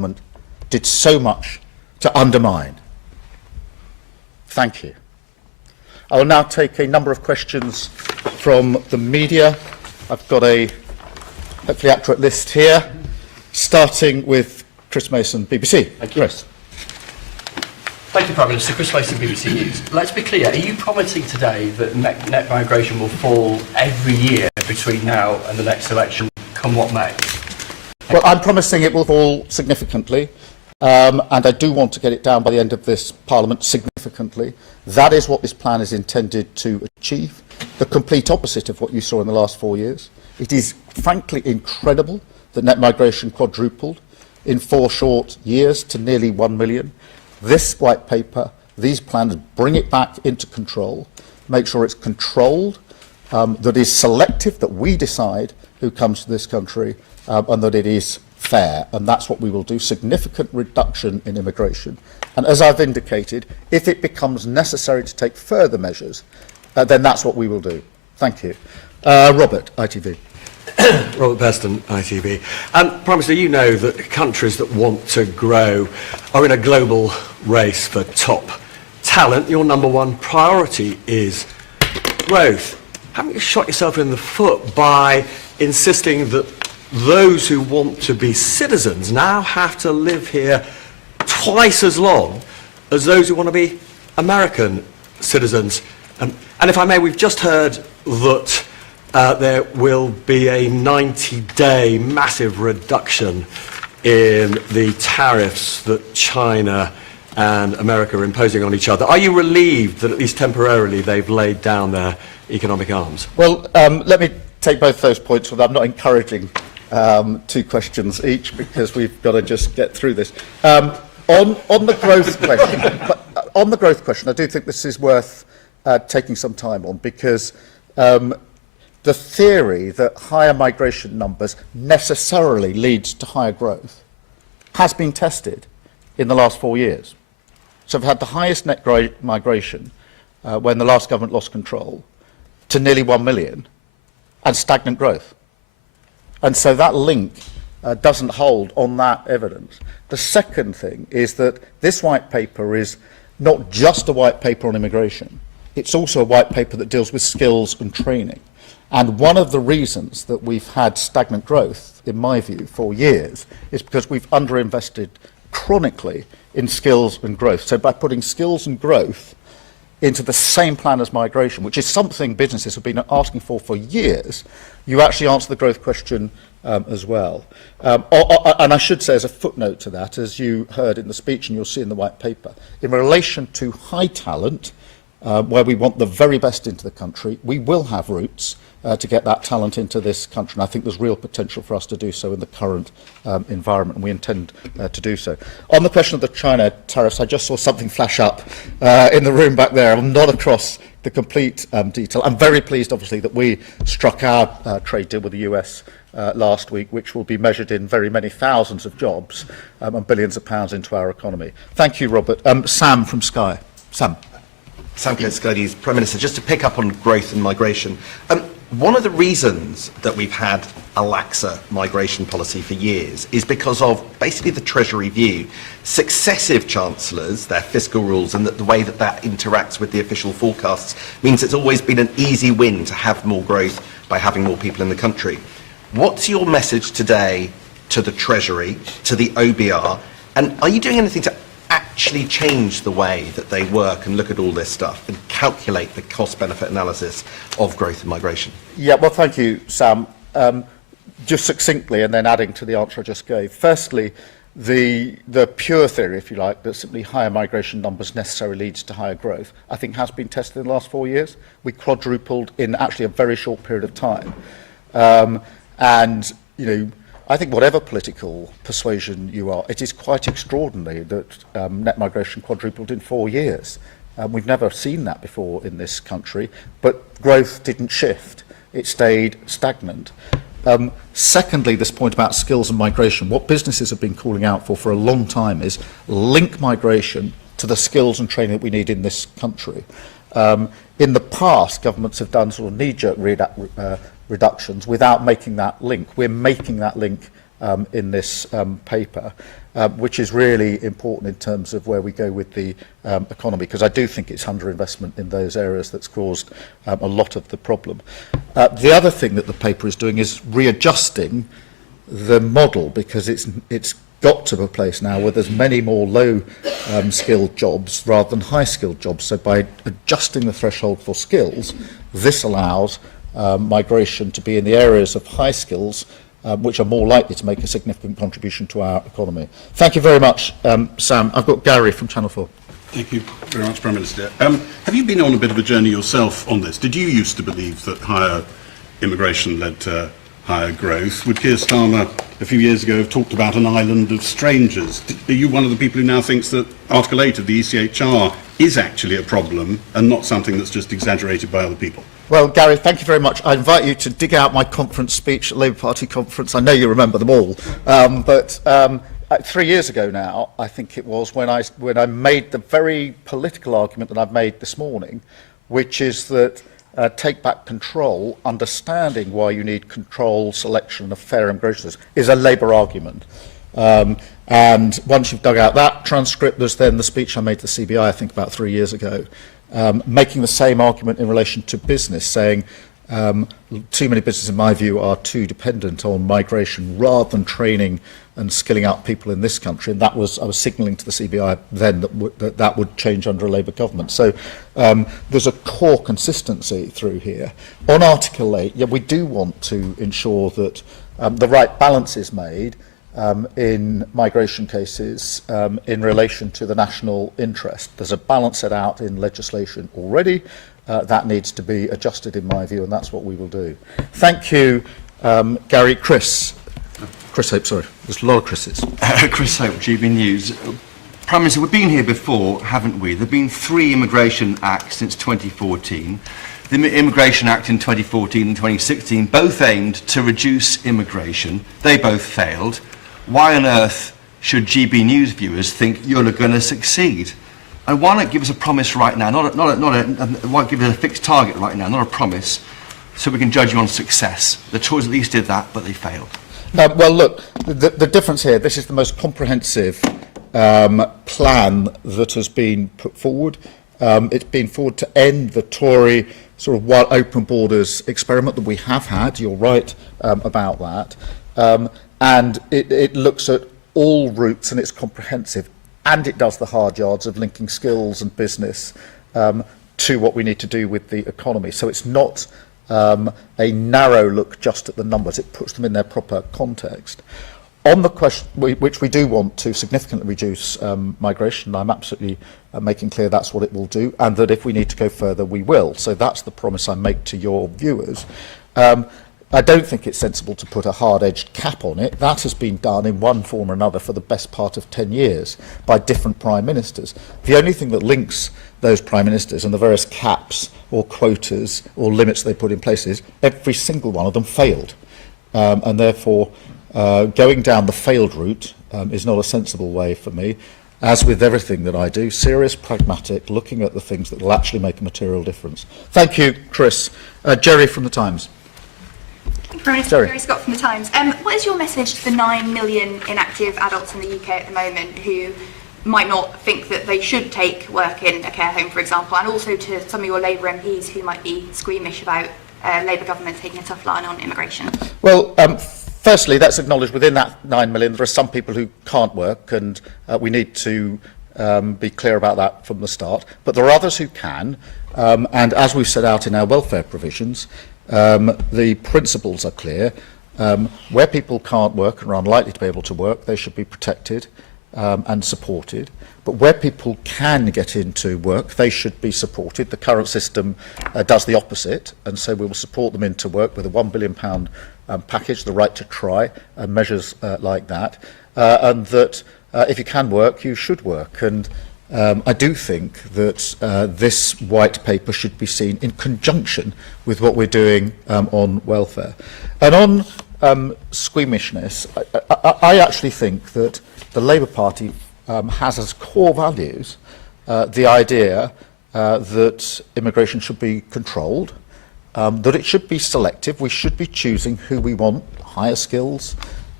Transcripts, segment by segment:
government did so much to undermine. Thank you. I will now take a number of questions from the media. I've got a hopefully accurate list here, starting with Chris Mason, BBC. Thank you. Chris. Thank you, Prime Minister. Chris Mason, BBC News. Let's be clear, are you promising today that net migration will fall every year between now and the next election, come what may? Well, I'm promising it will fall significantly, and I do want to get it down by the end of this Parliament significantly. That is what this plan is intended to achieve, the complete opposite of what you saw in the last 4 years. It is frankly incredible that net migration quadrupled in 4 short years to nearly 1 million. This white paper, these plans bring it back into control, make sure it's controlled, that is selective, that we decide who comes to this country, and that it is fair. And that's what we will do, significant reduction in immigration. And as I've indicated, if it becomes necessary to take further measures, then that's what we will do. Thank you. Robert, ITV. Robert Beston, ITV. Prime Minister, you know that countries that want to grow are in a global race for top talent. Your number one priority is growth. Haven't you shot yourself in the foot by insisting that those who want to be citizens now have to live here twice as long as those who want to be American citizens? And if I may, we've just heard that there will be a 90-day massive reduction in the tariffs that China and America are imposing on each other. Are you relieved that at least temporarily they've laid down their economic arms? Well, let me take both those points. I'm not encouraging 2 questions each because we've got to just get through this. On the growth question, I do think this is worth taking some time on because the theory that higher migration numbers necessarily leads to higher growth has been tested in the last 4 years. So we've had the highest net migration when the last government lost control to nearly 1 million and stagnant growth. And so that link doesn't hold on that evidence. The second thing is that this white paper is not just a white paper on immigration, it's also a white paper that deals with skills and training. And one of the reasons that we've had stagnant growth, in my view, for years, is because we've underinvested chronically in skills and growth. So by putting skills and growth into the same plan as migration, which is something businesses have been asking for years, you actually answer the growth question as well. And I should say as a footnote to that, as you heard in the speech and you'll see in the white paper, in relation to high talent, where we want the very best into the country, we will have routes to get that talent into this country. And I think there's real potential for us to do so in the current environment, and we intend to do so. On the question of the China tariffs, I just saw something flash up in the room back there. I'm not across the complete detail. I'm very pleased, obviously, that we struck our trade deal with the US last week, which will be measured in very many thousands of jobs and billions of pounds into our economy. Thank you, Robert. Sam from Sky. Sam. Sam Curtis, Sky News. Prime Minister, just to pick up on growth and migration. One of the reasons that we've had a laxer migration policy for years is because of basically the Treasury view. Successive chancellors, their fiscal rules, and the way that that interacts with the official forecasts means it's always been an easy win to have more growth by having more people in the country. What's your message today to the Treasury, to the OBR, and are you doing anything to actually change the way that they work and look at all this stuff and calculate the cost-benefit analysis of growth and migration? Yeah, well, thank you, Sam. Just succinctly, and then adding to the answer I just gave. Firstly, the pure theory, if you like, that simply higher migration numbers necessarily leads to higher growth, I think has been tested in the last 4 years. We quadrupled in actually a very short period of time. And, you know, I think whatever political persuasion you are, it is quite extraordinary that net migration quadrupled in 4 years. We've never seen that before in this country, but growth didn't shift. It stayed stagnant. Secondly, this point about skills and migration, what businesses have been calling out for a long time is link migration to the skills and training that we need in this country. In the past, governments have done sort of knee-jerk reductions without making that link. We're making that link in this paper, which is really important in terms of where we go with the economy, because I do think it's underinvestment in those areas that's caused a lot of the problem. The other thing that the paper is doing is readjusting the model, because it's got to a place now where there's many more low skilled jobs rather than high skilled jobs. So by adjusting the threshold for skills, this allows migration to be in the areas of high skills which are more likely to make a significant contribution to our economy. Thank you very much, Sam. I've got Gary from Channel 4. Thank you very much, Prime Minister. Have you been on a bit of a journey yourself on this? Did you used to believe that higher immigration led to higher growth? Would Keir Starmer a few years ago have talked about an island of strangers? Are you one of the people who now thinks that Article 8 of the ECHR is actually a problem and not something that's just exaggerated by other people? Well, Gary, thank you very much. I invite you to dig out my conference speech at Labour Party conference. I know you remember them all. But 3 years ago now, I think it was, when I made the very political argument that I've made this morning, which is that take back control, understanding why you need control, selection of fair immigration is a Labour argument. And once you've dug out that transcript, there's then the speech I made to the CBI, I think about 3 years ago, making the same argument in relation to business, saying too many businesses, in my view, are too dependent on migration rather than training and skilling up people in this country. And I was signalling to the CBI then that would change under a Labour government. So there's a core consistency through here. On Article 8, yeah, we do want to ensure that the right balance is made in migration cases in relation to the national interest. There's a balance set out in legislation already. That needs to be adjusted, in my view, and that's what we will do. Thank you, Gary. Chris Hope, sorry. There's a lot of Chris's. Chris Hope, GB News. Prime Minister, we've been here before, haven't we? There have been 3 immigration acts since 2014. The Immigration Act in 2014 and 2016 both aimed to reduce immigration. They both failed. Why on earth should GB News viewers think you're going to succeed? And why not give us a promise right now? Why give us a fixed target right now, not a promise, so we can judge you on success? The Tories at least did that, but they failed. Well, look, the difference here, this is the most comprehensive plan that has been put forward. It's been forward to end the Tory sort of wide open borders experiment that we have had. You're right about that. And it looks at all routes, and it's comprehensive, and it does the hard yards of linking skills and business to what we need to do with the economy. So it's not a narrow look just at the numbers, it puts them in their proper context. On the question, which we do want to significantly reduce migration, I'm absolutely making clear that's what it will do, and that if we need to go further, we will. So that's the promise I make to your viewers. I don't think it's sensible to put a hard-edged cap on it. That has been done in one form or another for the best part of 10 years by different prime ministers. The only thing that links those prime ministers and the various caps or quotas or limits they put in place is every single one of them failed. And therefore, going down the failed route is not a sensible way for me. As with everything that I do, serious, pragmatic, looking at the things that will actually make a material difference. Thank you, Chris. Jerry from The Times. Prime Minister, Jerry Scott from The Times. What is your message to the 9 million inactive adults in the UK at the moment who might not think that they should take work in a care home, for example, and also to some of your Labour MPs who might be squeamish about Labour government taking a tough line on immigration? Well, firstly, let's acknowledge within that 9 million there are some people who can't work, and we need to be clear about that from the start. But there are others who can, and as we've set out in our welfare provisions, the principles are clear. Where people can't work and are unlikely to be able to work, they should be protected and supported. But where people can get into work, they should be supported. The current system does the opposite, and so we will support them into work with a £1 billion package, the right to try, and measures like that. And that if you can work, you should work. And I do think that this white paper should be seen in conjunction with what we're doing on welfare. And on squeamishness, I actually think that the Labour Party has as core values the idea that immigration should be controlled, that it should be selective. We should be choosing who we want, higher skills,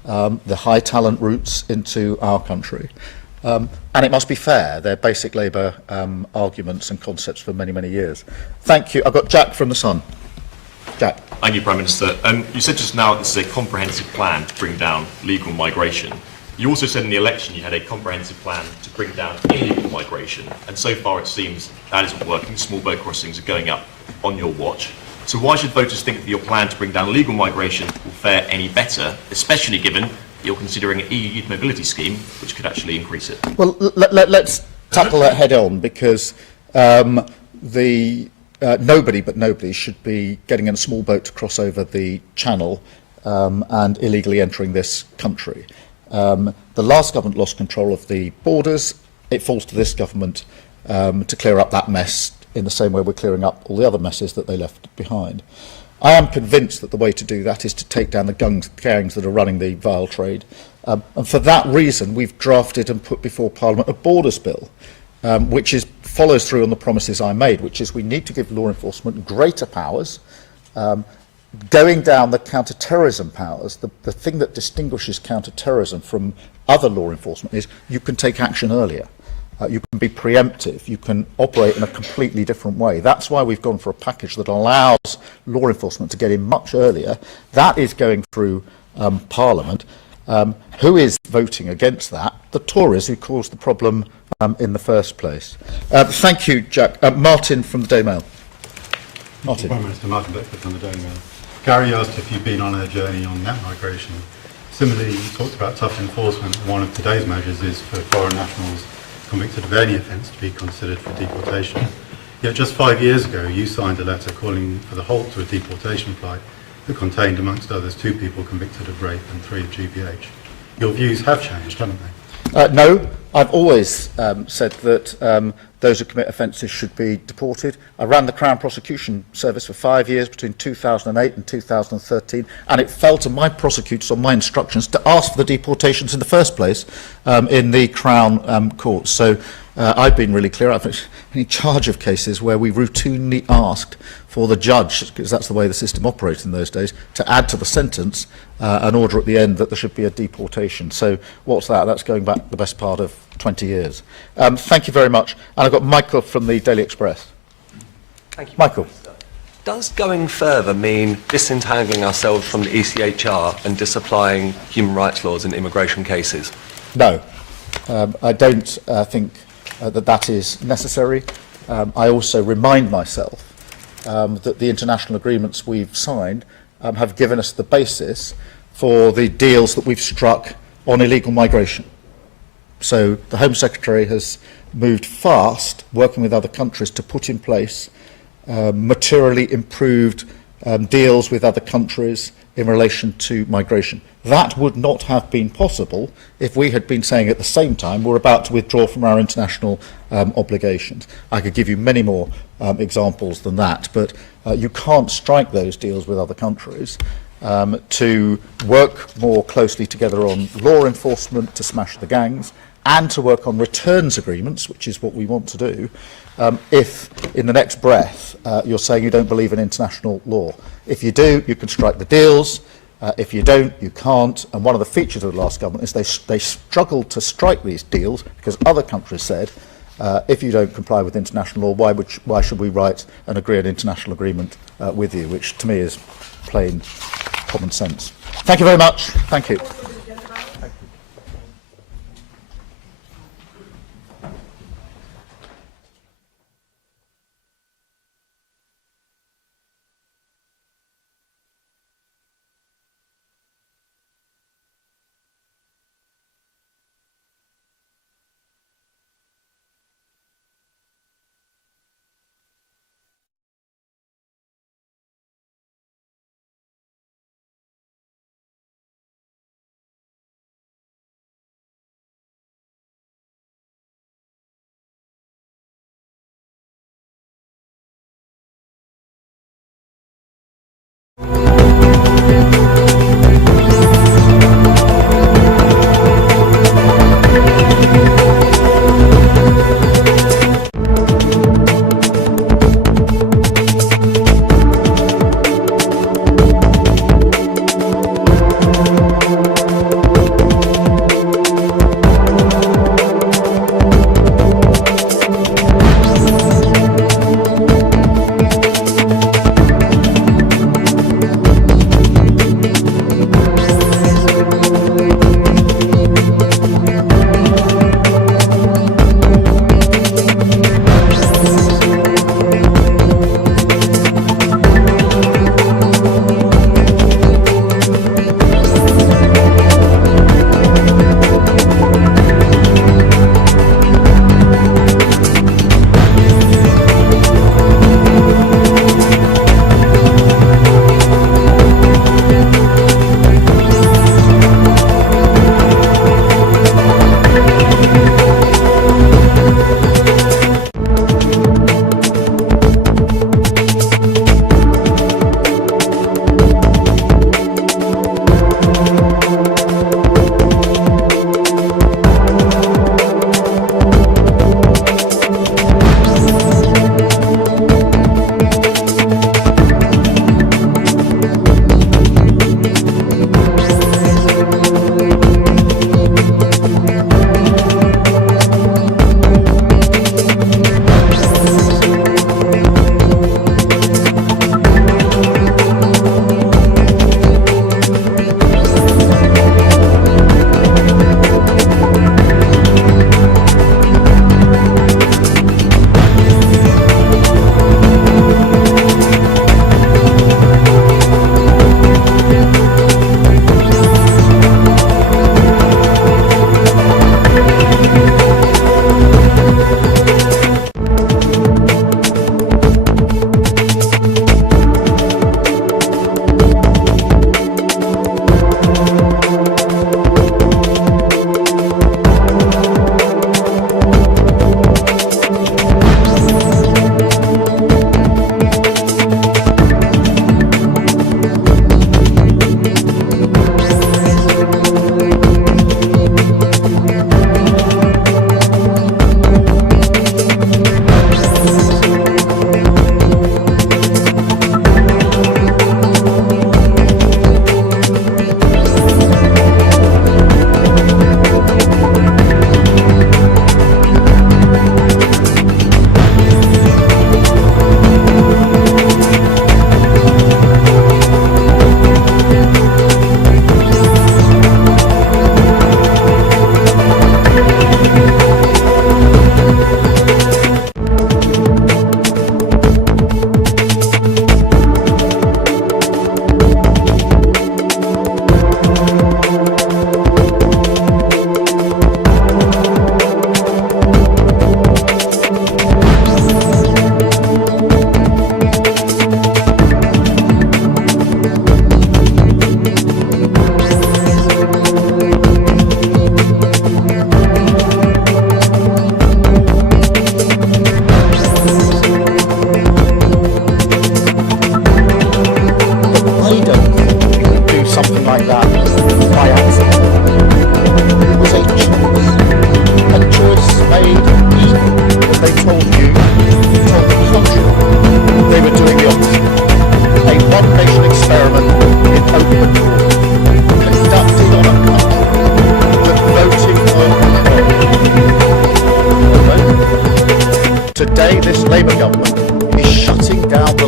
the high talent routes into our country. And it must be fair. They're basic Labour arguments and concepts for many, many years. Thank you. I've got Jack from The Sun. Jack. Thank you, Prime Minister. You said just now that this is a comprehensive plan to bring down legal migration. You also said in the election you had a comprehensive plan to bring down illegal migration, and so far it seems that isn't working. Small boat crossings are going up on your watch. So why should voters think that your plan to bring down legal migration will fare any better, especially given you're considering an EU youth mobility scheme, which could actually increase it? Well, let's tackle that head on, because nobody should be getting in a small boat to cross over the channel and illegally entering this country. The last government lost control of the borders. It falls to this government to clear up that mess in the same way we're clearing up all the other messes that they left behind. I am convinced that the way to do that is to take down the gangs that are running the vile trade. And for that reason, we've drafted and put before Parliament a borders bill, which follows through on the promises I made, which is we need to give law enforcement greater powers, going down the counter-terrorism powers. The thing that distinguishes counter-terrorism from other law enforcement is you can take action earlier. You can be preemptive. You can operate in a completely different way. That's why we've gone for a package that allows law enforcement to get in much earlier. That is going through Parliament. Who is voting against that? The Tories, who caused the problem in the first place. Thank you, Jack. Martin from the Daily Mail. Martin. Prime Minister Martin Beckford from the Daily Mail. Gary asked if you've been on a journey on net migration. Similarly, you talked about tough enforcement. One of today's measures is for foreign nationals convicted of any offence to be considered for deportation. Yet just 5 years ago, you signed a letter calling for the halt to a deportation flight that contained, amongst others, 2 people convicted of rape and 3 of GBH. Your views have changed, haven't they? No, I've always said that those who commit offences should be deported. I ran the Crown Prosecution Service for 5 years between 2008 and 2013, and it fell to my prosecutors on my instructions to ask for the deportations in the first place in the Crown courts. So I've been really clear. I've been in charge of cases where we routinely asked for the judge, because that's the way the system operated in those days, to add to the sentence an order at the end that there should be a deportation. So what's that? That's going back the best part of 20 years. Thank you very much. And I've got Michael from the Daily Express. Thank you. Michael. Does going further mean disentangling ourselves from the ECHR and disapplying human rights laws in immigration cases? No, I don't think that is necessary. I also remind myself that the international agreements we've signed have given us the basis for the deals that we've struck on illegal migration. So the Home Secretary has moved fast, working with other countries, to put in place materially improved deals with other countries in relation to migration. That would not have been possible if we had been saying at the same time we're about to withdraw from our international obligations. I could give you many more examples than that, but you can't strike those deals with other countries to work more closely together on law enforcement to smash the gangs, and to work on returns agreements, which is what we want to do, if in the next breath you're saying you don't believe in international law. If you do, you can strike the deals. If you don't, you can't. And one of the features of the last government is they struggled to strike these deals because other countries said, if you don't comply with international law, why should we write and agree an international agreement with you, which to me is plain common sense. Thank you very much. Thank you.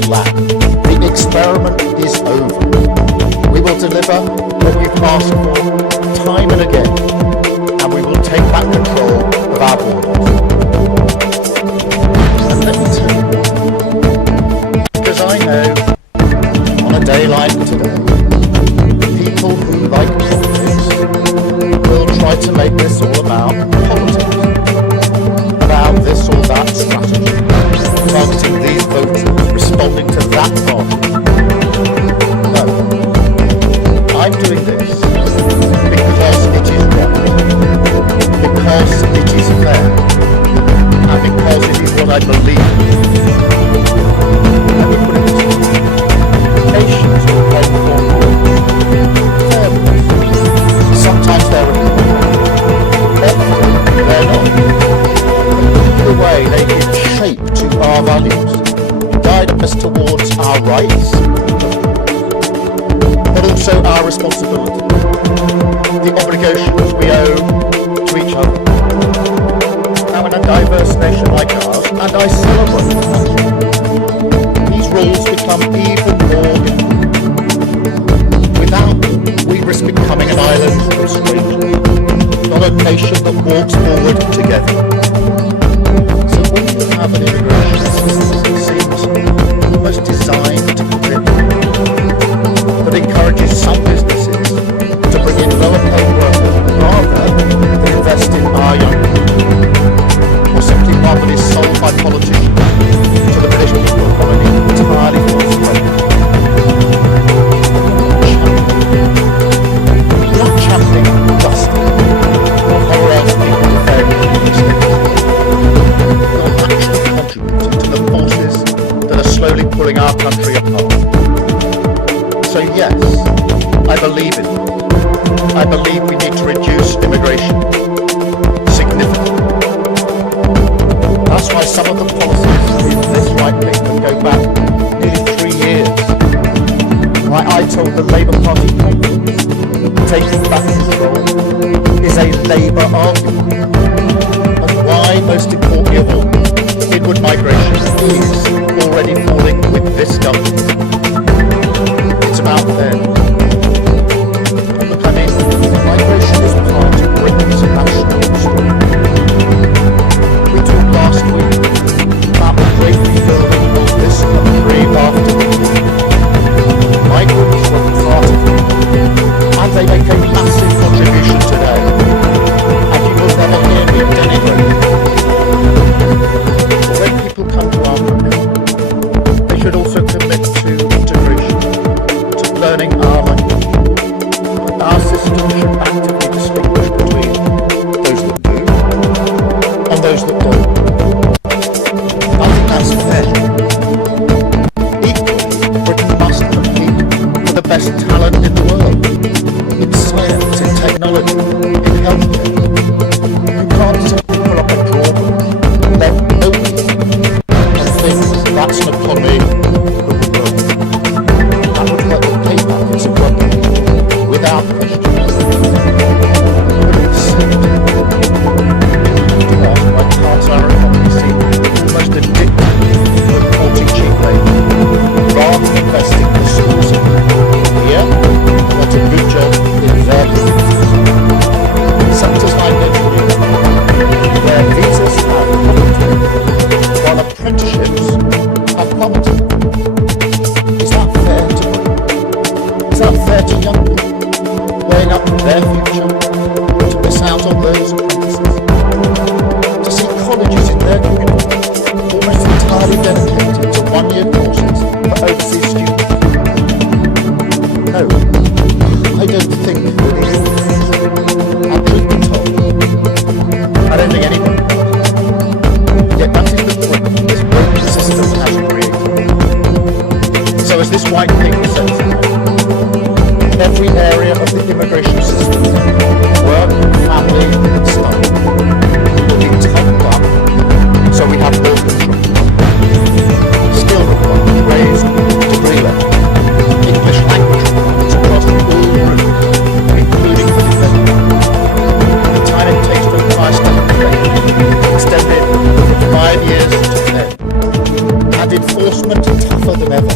the land. The experiment is over. We will deliver what you've asked for time and again, and we will take back control of our borders. And let me tell you why. Because I know, on a day like today, people who like politics will try to make this all about politics, about this or that strategy, targeting these voters, responding to that party. No, I'm doing this because it is right, because it is fair, and because it is what I believe in. Let me put it this way. Nations will play foreign rules. Fair rules. Sometimes they're republican. Often they're not. But either way, they give shape to our values, guide us towards our rights, but also our responsibility, the obligations we owe to each other. Now, in a diverse nation like ours, and I celebrate that, these rules become even more important. Without them, we risk becoming an island of strangers, not a nation that walks forward together. So when you have an immigration system that seems almost designed to grip, that encourages some businesses to bring in lower paid workers rather than invest in our young people, or simply one that is sold by politicians to the British people on an entirely false way. We're not championing justice or how else people fail in these things. You're actually contributing to the forces that are slowly pulling our country apart. So yes, I believe in it. I believe we need to reduce immigration significantly. That's why some of the policies in this right paper go back nearly 3 years. Why I told the Labour Party conference taking back control is a Labour argument. And why, most importantly of all, inward migration is already falling with this government. It's about fairness. Look, I mean, migration is part of Britain's national history. We talked last week about the great rebuilding of this country after the war. Migrants were part of it, and they make a massive contribution today. And you will never hear me denigrate. But when people come to our country, they should also commit to integration, to learning our language. Our system should actively distinguish between those that do and those that don't. I think that's fair. Equally, Britain must compete for the best talent in the world, in science, in technology, in healthcare. You can't simply pull up a drawbook and let nobody and think that's an economy that will grow. That would hurt the pay packets of working people, without question. But at the same time, to ask why can't our economy seem almost addicted to importing cheap labour, rather than investing in the schools of people here who want a good job in their country. Sectors like engineering, where visas have plummeted, while apprenticeships have plummeted. Is that fair to Britain? Is that fair to young people, weighing up their future to miss out on those apprentices? To see colleges in their community almost entirely dedicated to one-year courses for overseas students? No, I don't think that it is. And truth be told, I don't think anybody does. Yet that is the point this broken system has created. So as this white paper says, in every area of the immigration system, work, family, and study will be tightened up so we have more control. Skill requirements raised to degree level. English language requirements across all routes, including for defence. The time it takes to acquire study training extended from 5 years to 10. And enforcement tougher than ever.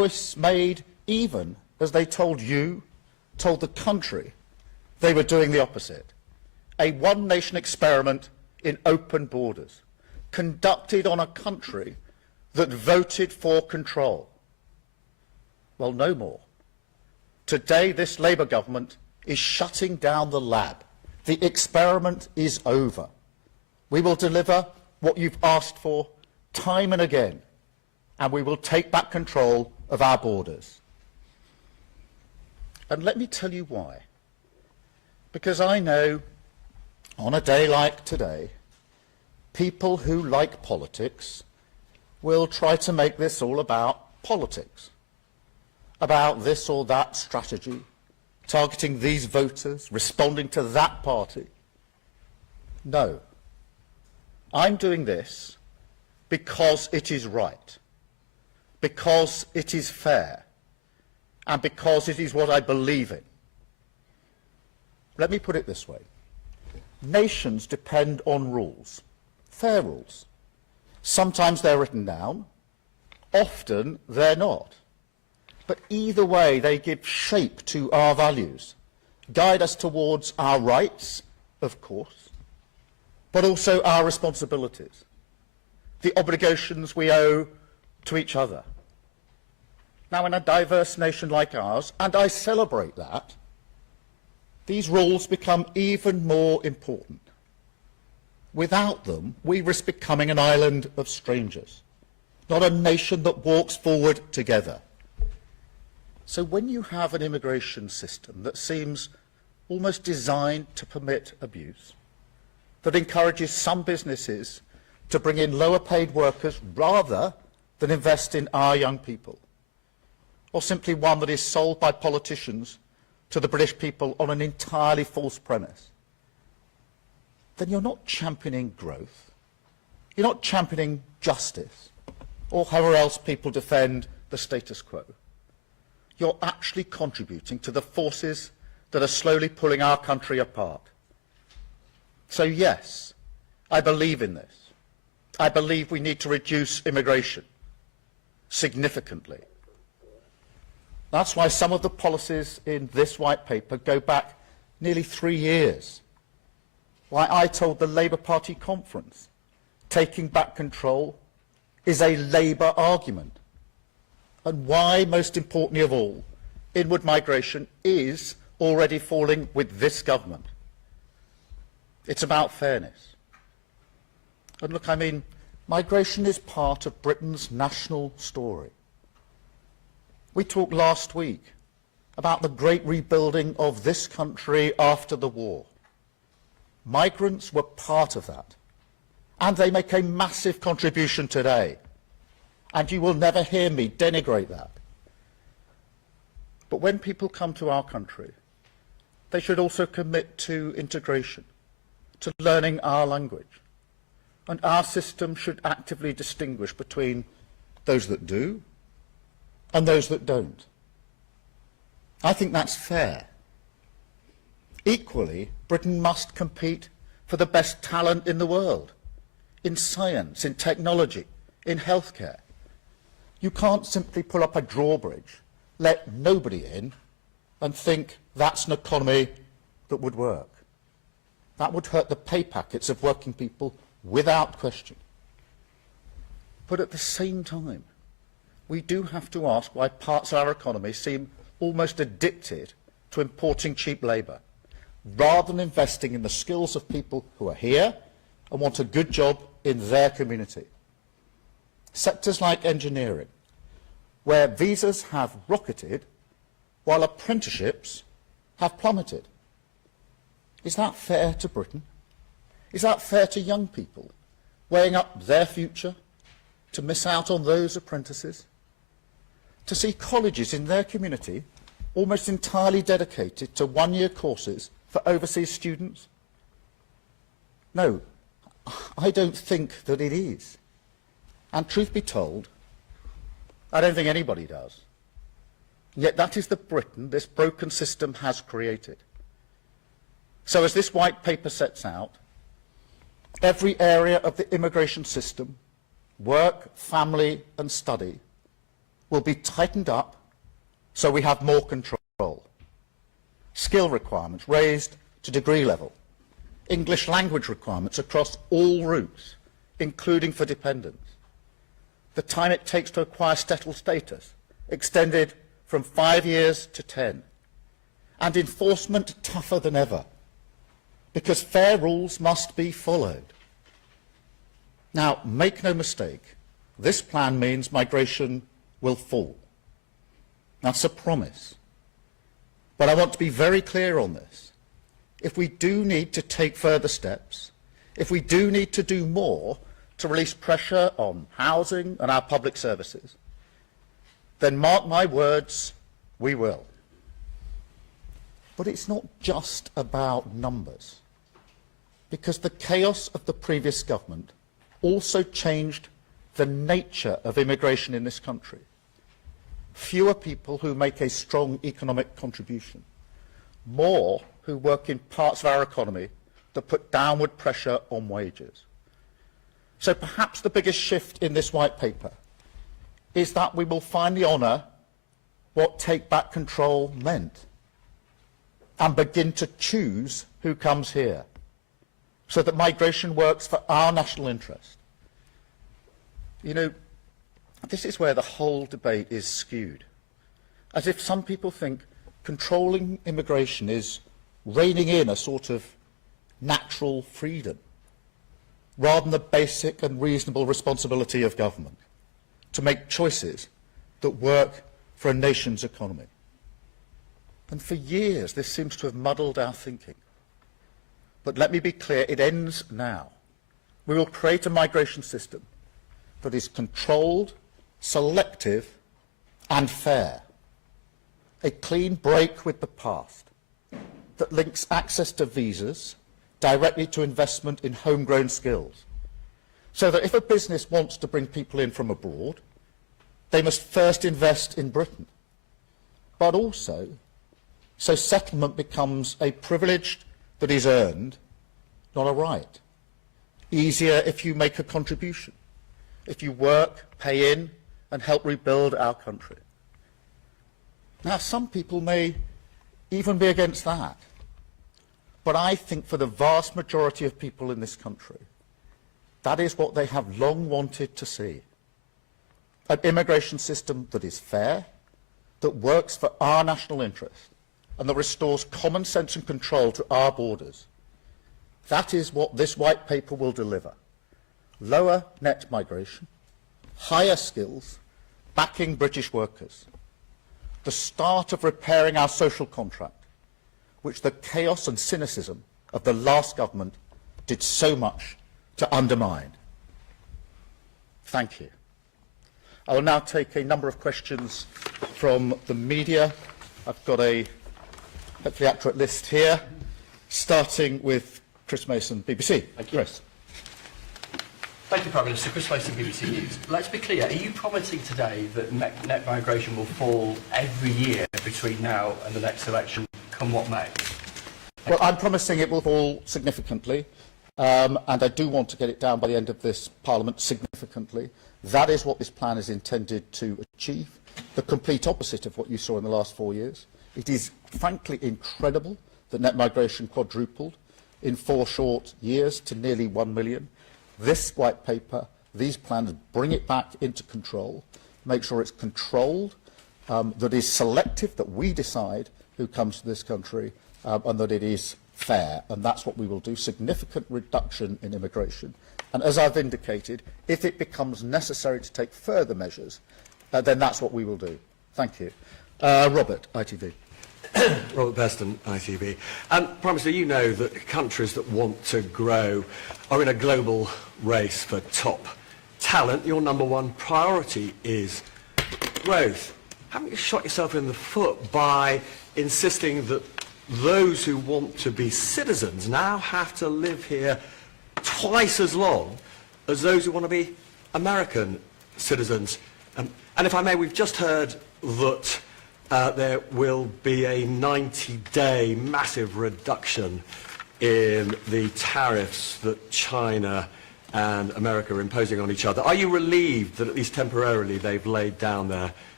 choice made even as they told the country, they were doing the opposite. A one-nation experiment in open borders, conducted on a country that voted for control. Well, no more. Today, this Labour government is shutting down the lab. The experiment is over. We will deliver what you've asked for time and again, and we will take back control of our borders. And let me tell you why. Because I know, on a day like today, people who like politics will try to make this all about politics, about this or that strategy, targeting these voters, responding to that party. No. I'm doing this because it is right, because it is fair, and because it is what I believe in. Let me put it this way. Nations depend on rules, fair rules. Sometimes they're written down, often they're not. But either way, they give shape to our values, guide us towards our rights, of course, but also our responsibilities, the obligations we owe to each other. Now, in a diverse nation like ours, and I celebrate that, these rules become even more important. Without them, we risk becoming an island of strangers, not a nation that walks forward together. So when you have an immigration system that seems almost designed to permit abuse, that encourages some businesses to bring in lower paid workers rather than invest in our young people, or simply one that is sold by politicians to the British people on an entirely false premise, then you're not championing growth, you're not championing justice, or however else people defend the status quo. You're actually contributing to the forces that are slowly pulling our country apart. So yes, I believe in this. I believe we need to reduce immigration significantly. That's why some of the policies in this white paper go back nearly 3 years. Why I told the Labour Party conference, taking back control is a Labour argument. And why, most importantly of all, inward migration is already falling with this government. It's about fairness. And look, I mean, migration is part of Britain's national story. We talked last week about the great rebuilding of this country after the war. Migrants were part of that, and they make a massive contribution today. And you will never hear me denigrate that. But when people come to our country, they should also commit to integration, to learning our language. And our system should actively distinguish between those that do and those that don't. I think that's fair. Equally, Britain must compete for the best talent in the world, in science, in technology, in healthcare. You can't simply pull up a drawbridge, let nobody in, and think that's an economy that would work. That would hurt the pay packets of working people without question. But at the same time, we do have to ask why parts of our economy seem almost addicted to importing cheap labour, rather than investing in the skills of people who are here and want a good job in their community. Sectors like engineering, where visas have rocketed while apprenticeships have plummeted. Is that fair to Britain? Is that fair to young people, weighing up their future to miss out on those apprentices? To see colleges in their community almost entirely dedicated to one-year courses for overseas students? No, I don't think that it is. And truth be told, I don't think anybody does. Yet that is the Britain this broken system has created. So as this white paper sets out, every area of the immigration system, work, family and study, will be tightened up so we have more control. Skill requirements raised to degree level. English language requirements across all routes, including for dependents. The time it takes to acquire settled status extended from 5 years to 10. And enforcement tougher than ever, because fair rules must be followed. Now, make no mistake, this plan means migration will fall. That's a promise. But I want to be very clear on this. If we do need to take further steps, if we do need to do more to release pressure on housing and our public services, then mark my words, we will. But it's not just about numbers, because the chaos of the previous government also changed the nature of immigration in this country. Fewer people who make a strong economic contribution, more who work in parts of our economy that put downward pressure on wages. So perhaps the biggest shift in this white paper is that we will finally honour what take back control meant and begin to choose who comes here, so that migration works for our national interest. You know, this is where the whole debate is skewed, as if some people think controlling immigration is reining in a sort of natural freedom, rather than the basic and reasonable responsibility of government to make choices that work for a nation's economy. And for years, this seems to have muddled our thinking. But let me be clear, it ends now. We will create a migration system that is controlled, selective, and fair. A clean break with the past that links access to visas directly to investment in homegrown skills, so that if a business wants to bring people in from abroad, they must first invest in Britain, but also so settlement becomes a privilege that is earned, not a right. Easier if you make a contribution, if you work, pay in, and help rebuild our country. Now, some people may even be against that, but I think for the vast majority of people in this country, that is what they have long wanted to see. An immigration system that is fair, that works for our national interest, and that restores common sense and control to our borders. That is what this white paper will deliver. Lower net migration, higher skills, backing British workers. The start of repairing our social contract, which the chaos and cynicism of the last government did so much to undermine. Thank you. I will now take a number of questions from the media. I've got a hopefully accurate list here, starting with Chris Mason, BBC. Thank you. Chris. Thank you, Prime Minister. Chris Mason, BBC News. Let's be clear, are you promising today that net migration will fall every year between now and the next election, come what may? Well, I'm promising it will fall significantly, and I do want to get it down by the end of this Parliament significantly. That is what this plan is intended to achieve, the complete opposite of what you saw in the last 4 years. It is frankly incredible that net migration quadrupled in 4 short years to nearly 1 million. This white paper, these plans bring it back into control, make sure it's controlled, that is selective, that we decide who comes to this country, and that it is fair. And that's what we will do, significant reduction in immigration. And as I've indicated, if it becomes necessary to take further measures, then that's what we will do. Thank you. Robert, ITV. Robert Beston, ITV. Prime Minister, you know that countries that want to grow are in a global race for top talent. Your number one priority is growth. Haven't you shot yourself in the foot by insisting that those who want to be citizens now have to live here twice as long as those who want to be American citizens? And if I may, we've just heard that there will be a 90-day massive reduction in the tariffs that China and America are imposing on each other. Are you relieved that at least temporarily they've laid down their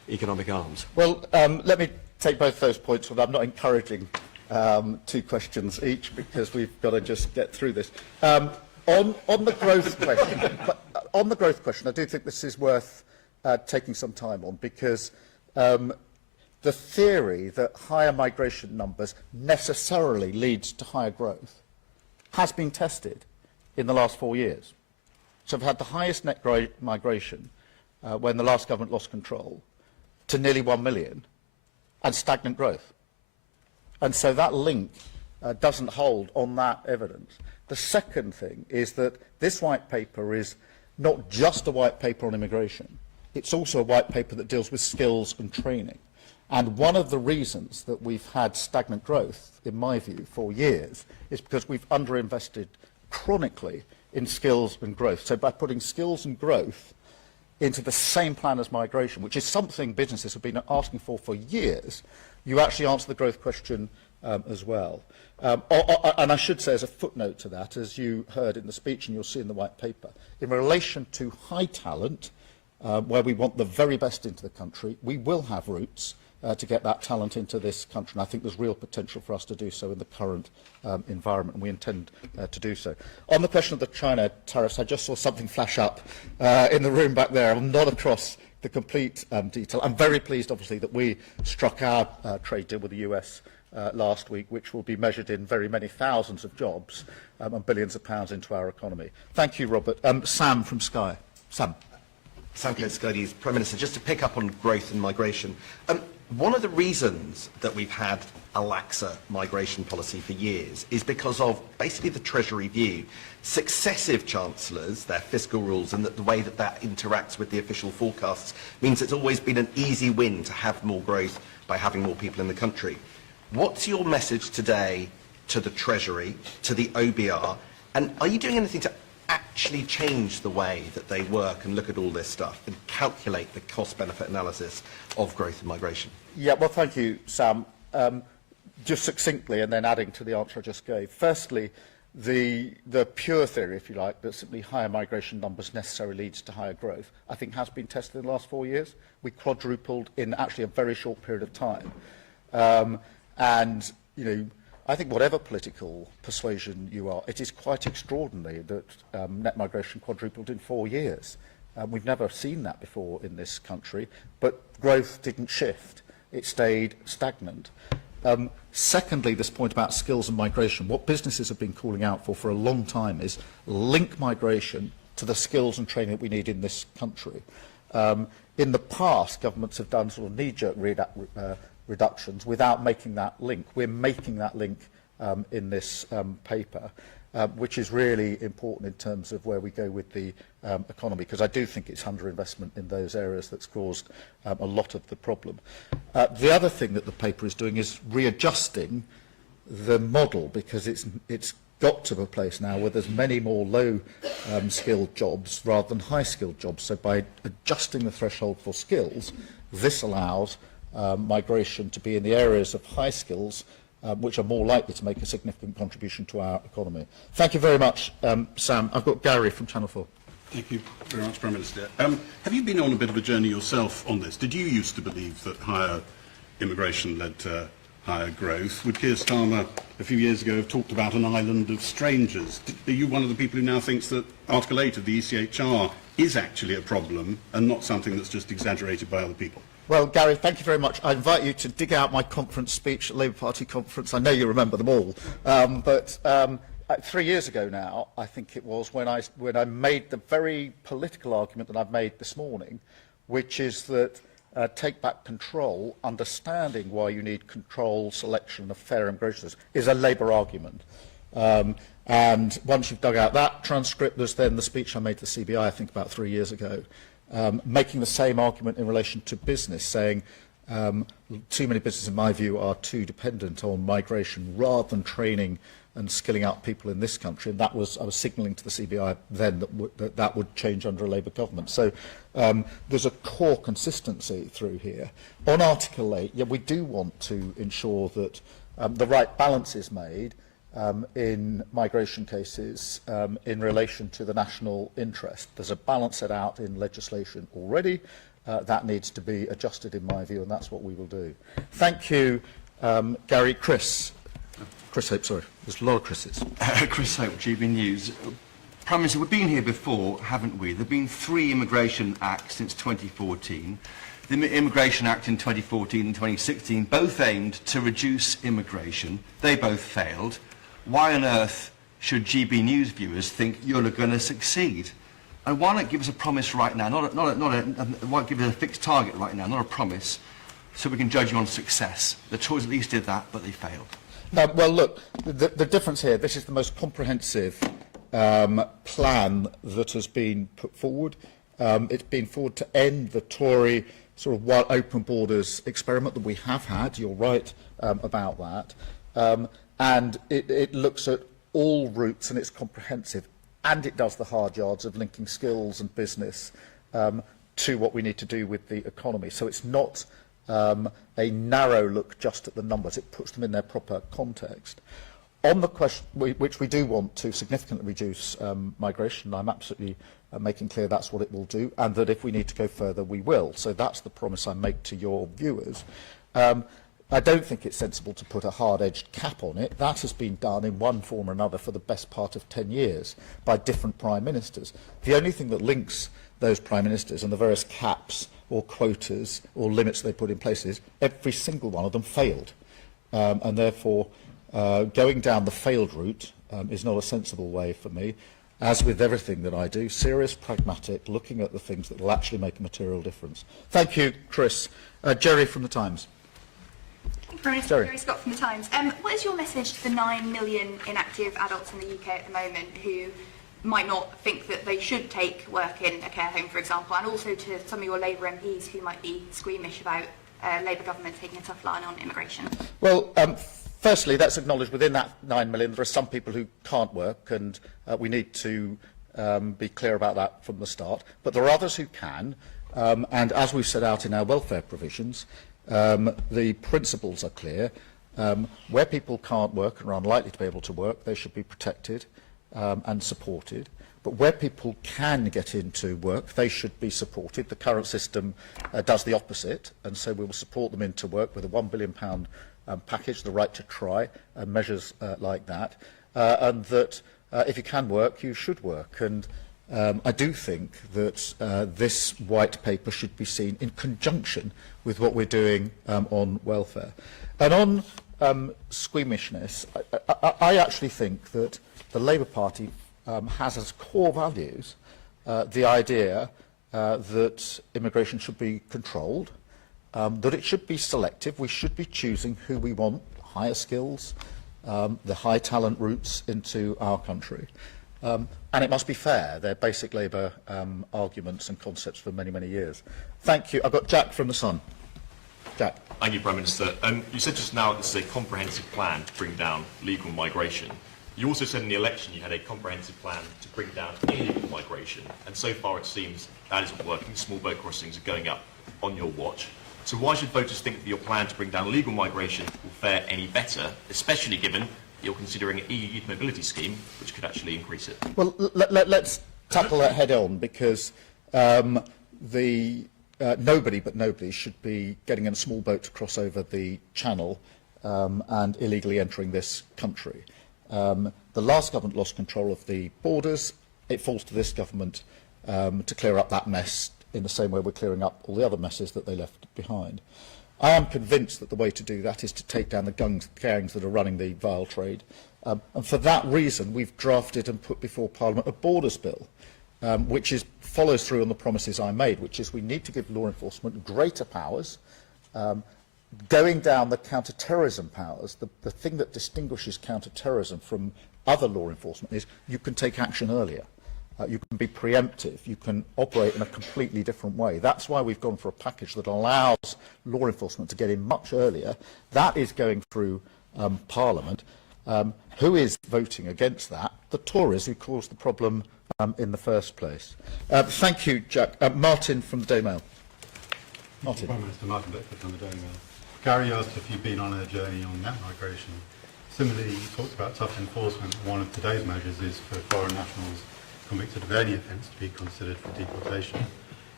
economic arms? Well, let me take both those points, although I'm not encouraging two questions each because we've got to just get through this. On the growth question, on the growth question, I do think this is worth taking some time on because the theory that higher migration numbers necessarily leads to higher growth has been tested in the last 4 years. So we've had the highest net migration when the last government lost control to nearly 1 million and stagnant growth. And so that link doesn't hold on that evidence. The second thing is that this white paper is not just a white paper on immigration, it's also a white paper that deals with skills and training. And one of the reasons that we've had stagnant growth, in my view, for years, is because we've underinvested chronically in skills and growth. So by putting skills and growth into the same plan as migration, which is something businesses have been asking for years, you actually answer the growth question as well. And I should say as a footnote to that, as you heard in the speech and you'll see in the white paper, in relation to high talent, where we want the very best into the country, we will have routes to get that talent into this country. And I think there's real potential for us to do so in the current environment, and we intend to do so. On the question of the China tariffs, I just saw something flash up in the room back there. I'm not across the complete detail. I'm very pleased, obviously, that we struck our trade deal with the US last week, which will be measured in very many thousands of jobs and billions of pounds into our economy. Thank you, Robert. Sam from Sky. Sam. Sam Keir, Prime Minister, just to pick up on growth and migration. One of the reasons that we've had a laxer migration policy for years is because of basically the Treasury view. Successive chancellors, their fiscal rules, and the way that that interacts with the official forecasts means it's always been an easy win to have more growth by having more people in the country. What's your message today to the Treasury, to the OBR, and are you doing anything to actually change the way that they work and look at all this stuff and calculate the cost-benefit analysis of growth and migration? Yeah, well, thank you, Sam. Just succinctly, and then adding to the answer I just gave. Firstly, the pure theory, if you like, that simply higher migration numbers necessarily leads to higher growth, I think has been tested in the last 4 years. We quadrupled in actually a very short period of time. And, you know, I think whatever political persuasion you are, it is quite extraordinary that net migration quadrupled in 4 years. We've never seen that before in this country, but growth didn't shift. It stayed stagnant. Secondly, this point about skills and migration, what businesses have been calling out for a long time is link migration to the skills and training that we need in this country. In the past, governments have done sort of knee-jerk reductions without making that link. We're making that link in this paper, which is really important in terms of where we go with the economy, because I do think it's underinvestment in those areas that's caused a lot of the problem. The other thing that the paper is doing is readjusting the model, because it's got to a place now where there's many more low-skilled jobs rather than high-skilled jobs. So by adjusting the threshold for skills, this allows migration to be in the areas of high skills, which are more likely to make a significant contribution to our economy. Thank you very much, Sam. I've got Gary from Channel 4. Thank you very much, Prime Minister. Have you been on a bit of a journey yourself on this? Did you used to believe that higher immigration led to higher growth? Would Keir Starmer a few years ago have talked about an island of strangers? Are you one of the people who now thinks that Article 8 of the ECHR is actually a problem and not something that's just exaggerated by other people? Well, Gary, thank you very much. I invite you to dig out my conference speech at Labour Party conference. I know you remember them all. But 3 years ago now, I think it was, when I made the very political argument that I've made this morning, which is that take back control, understanding why you need control, selection of fair immigration is a Labour argument. And once you've dug out that transcript, there's then the speech I made to the CBI, I think about 3 years ago, making the same argument in relation to business, saying too many businesses, in my view, are too dependent on migration rather than training and skilling up people in this country. And that was, I was signalling to the CBI then that would change under a Labour government. So there's a core consistency through here. On Article 8, yeah, we do want to ensure that the right balance is made in migration cases in relation to the national interest. There's a balance set out in legislation already. that needs to be adjusted in my view, and that's what we will do. Thank you, Gary. Chris Hope, sorry. There's a lot of Chris's. Chris Hope, GB News. Prime Minister, we've been here before, haven't we? There have been 3 immigration acts since 2014. The Immigration Act in 2014 and 2016 both aimed to reduce immigration. They both failed. Why on earth should GB News viewers think you're going to succeed? And why not give us a promise right now? Why not give us a fixed target right now, not a promise, so we can judge you on success? The Tories at least did that, but they failed. No, well, look, the difference here, this is the most comprehensive plan that has been put forward. It's been forward to end the Tory sort of wide open borders experiment that we have had. You're right about that. And it looks at all routes, and it's comprehensive. And it does the hard yards of linking skills and business to what we need to do with the economy. So it's not a narrow look just at the numbers. It puts them in their proper context. On the question, which we do want to significantly reduce migration, I'm absolutely making clear that's what it will do, and that if we need to go further, we will. So that's the promise I make to your viewers. I don't think it's sensible to put a hard-edged cap on it. That has been done in one form or another for the best part of 10 years by different prime ministers. The only thing that links those prime ministers and the various caps or quotas or limits they put in place is every single one of them failed. And therefore, going down the failed route is not a sensible way for me. As with everything that I do, serious, pragmatic, looking at the things that will actually make a material difference. Thank you, Chris. Jerry from The Times. Prime Minister Keir Starmer from The Times. What is your message to the 9 million inactive adults in the UK at the moment who might not think that they should take work in a care home, for example, and also to some of your Labour MPs who might be squeamish about Labour government taking a tough line on immigration? Well, firstly, that's acknowledged within that 9 million there are some people who can't work, and we need to be clear about that from the start. But there are others who can, and as we've set out in our welfare provisions, the principles are clear. Where people can't work and are unlikely to be able to work, they should be protected and supported. But where people can get into work, they should be supported. The current system does the opposite, and so we will support them into work with a £1 billion package, the right to try, and measures like that. And that if you can work, you should work. And I do think that this white paper should be seen in conjunction with what we're doing on welfare. And on squeamishness, I actually think that the Labour Party has as core values the idea that immigration should be controlled, that it should be selective. We should be choosing who we want, higher skills, the high talent routes into our country. And it must be fair. They're basic Labour arguments and concepts for many, many years. Thank you. I've got Jack from The Sun. Jack. Thank you, Prime Minister. You said just now this is a comprehensive plan to bring down legal migration. You also said in the election you had a comprehensive plan to bring down illegal migration, and so far it seems that isn't working. Small boat crossings are going up on your watch. So why should voters think that your plan to bring down illegal migration will fare any better, especially given you're considering an EU youth mobility scheme, which could actually increase it? Well, let's tackle that head on, because nobody should be getting in a small boat to cross over the channel and illegally entering this country. The last government lost control of the borders. It falls to this government to clear up that mess in the same way we're clearing up all the other messes that they left behind. I am convinced that the way to do that is to take down the gangs that are running the vile trade. And for that reason, we've drafted and put before Parliament a borders bill, which follows through on the promises I made, which is we need to give law enforcement greater powers, going down the counter-terrorism powers. The thing that distinguishes counter-terrorism from other law enforcement is you can take action earlier. You can be preemptive. You can operate in a completely different way. That's why we've gone for a package that allows law enforcement to get in much earlier. That is going through Parliament. Who is voting against that? The Tories, who caused the problem in the first place. Thank you, Jack. Martin from the Daily Mail. Martin. Prime Minister Martin Beckford from the Daily Mail. Gary asked if you've been on a journey on net migration. Similarly, you talked about tough enforcement. One of today's measures is for foreign nationals convicted of any offence to be considered for deportation.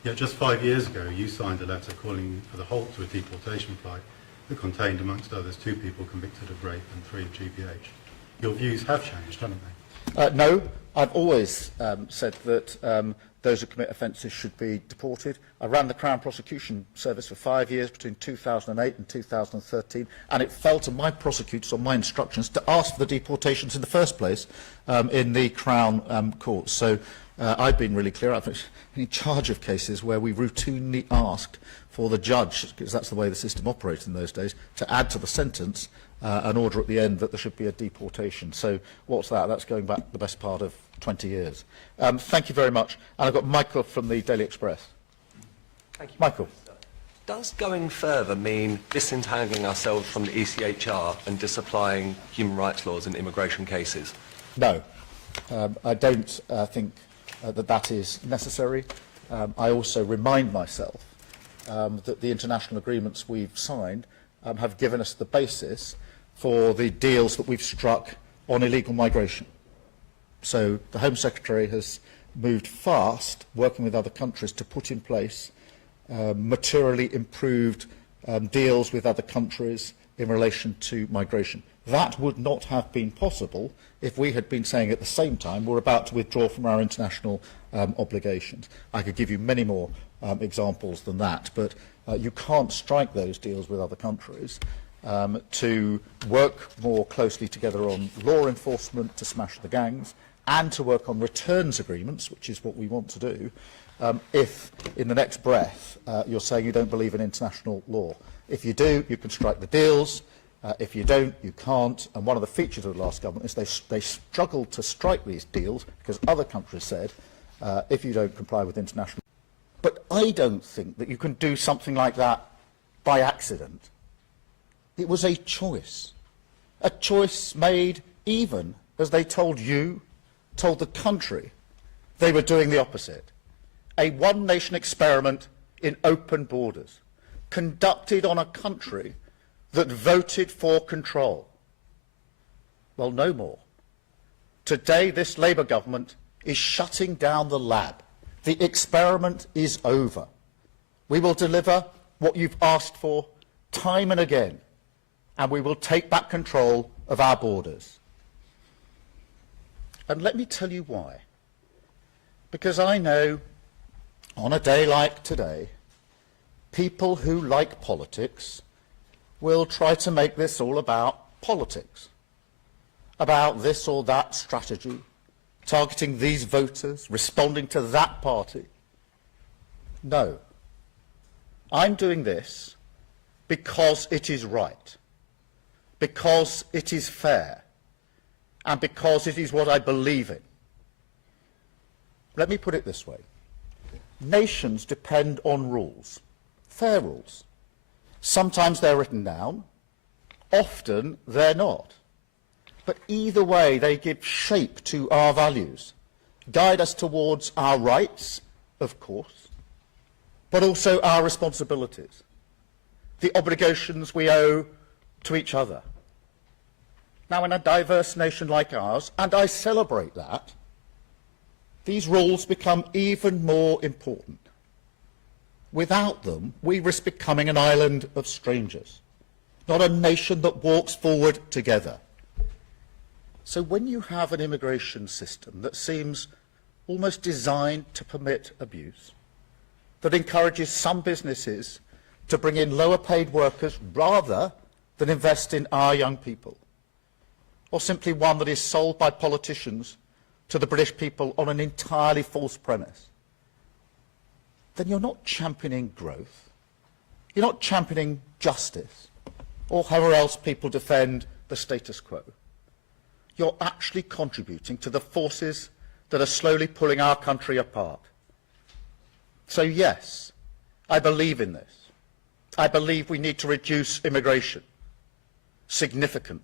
Yet just 5 years ago, you signed a letter calling for the halt to a deportation flight that contained, amongst others, 2 people convicted of rape and 3 of GBH. Your views have changed, haven't they? No, I've always said that those who commit offences should be deported. I ran the Crown Prosecution Service for 5 years between 2008 and 2013, and it fell to my prosecutors on my instructions to ask for the deportations in the first place in the Crown courts. So I've been really clear. I've been in charge of cases where we routinely asked for the judge, because that's the way the system operated in those days, to add to the sentence an order at the end that there should be a deportation. So what's that? That's going back the best part of 20 years. Thank you very much. And I've got Michael from the Daily Express. Thank you. Michael. Does going further mean disentangling ourselves from the ECHR and disapplying human rights laws in immigration cases? No, I don't think that is necessary. I also remind myself that the international agreements we've signed have given us the basis for the deals that we've struck on illegal migration. So the Home Secretary has moved fast, working with other countries, to put in place materially improved deals with other countries in relation to migration. That would not have been possible if we had been saying at the same time we're about to withdraw from our international obligations. I could give you many more examples than that, but you can't strike those deals with other countries to work more closely together on law enforcement to smash the gangs, and to work on returns agreements, which is what we want to do, if in the next breath you're saying you don't believe in international law. If you do, you can strike the deals. If you don't, you can't. And one of the features of the last government is they struggled to strike these deals because other countries said, if you don't comply with international law. But I don't think that you can do something like that by accident. It was a choice made even as they told you, told the country, they were doing the opposite. A one-nation experiment in open borders, conducted on a country that voted for control. Well, no more. Today, this Labour government is shutting down the lab. The experiment is over. We will deliver what you've asked for time and again, and we will take back control of our borders. And let me tell you why. Because I know, on a day like today, people who like politics will try to make this all about politics, about this or that strategy, targeting these voters, responding to that party. No. I'm doing this because it is right, because it is fair, and because it is what I believe in. Let me put it this way. Nations depend on rules, fair rules. Sometimes they're written down, often they're not. But either way, they give shape to our values, guide us towards our rights, of course, but also our responsibilities, the obligations we owe to each other. Now, in a diverse nation like ours, and I celebrate that, these rules become even more important. Without them, we risk becoming an island of strangers, not a nation that walks forward together. So when you have an immigration system that seems almost designed to permit abuse, that encourages some businesses to bring in lower paid workers rather than invest in our young people, or simply one that is sold by politicians to the British people on an entirely false premise, then you're not championing growth, you're not championing justice, or however else people defend the status quo. You're actually contributing to the forces that are slowly pulling our country apart. So yes, I believe in this. I believe we need to reduce immigration significantly.